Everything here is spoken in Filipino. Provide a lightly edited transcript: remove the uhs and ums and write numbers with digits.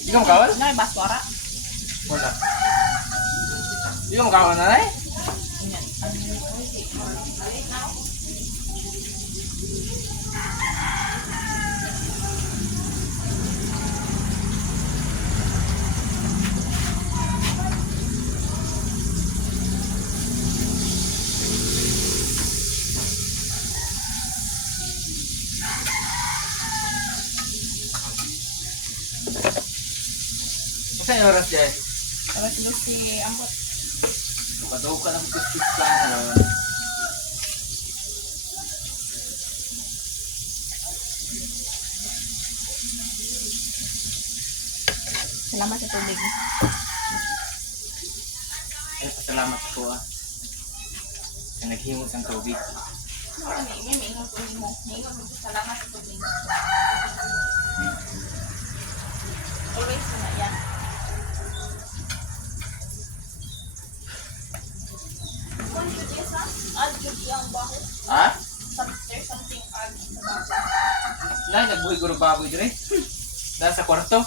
Hindi ka makawan? Nay, baswara. Wala. Hindi ka makawan na eh? Yan. Masa yung oras dyan? Tapos Lucy, ambot. Padaw ka ng kuskus ka na. Salamat sa tubig. Ay, pasalamat po ah. Sa naghimos ang tubig. May ingon tubig mo. May ingon mo. Salamat sa tubig. Always na yan. Add yun yung baho. Ha? There's something add sa baho. Nay, nagbuhay guro baboy dire. Dahil sa kwarto.